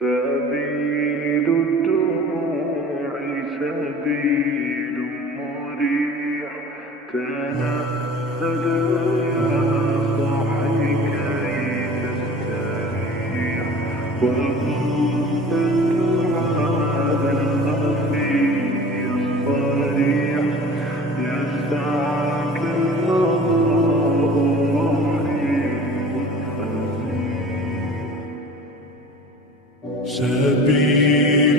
سبيل الدموع سبيل مريح، تنهد يا صاحي كي تستريح، وقلت الدعاء الخفي الصريح، يسعك الله رحيم فسيح. سبيل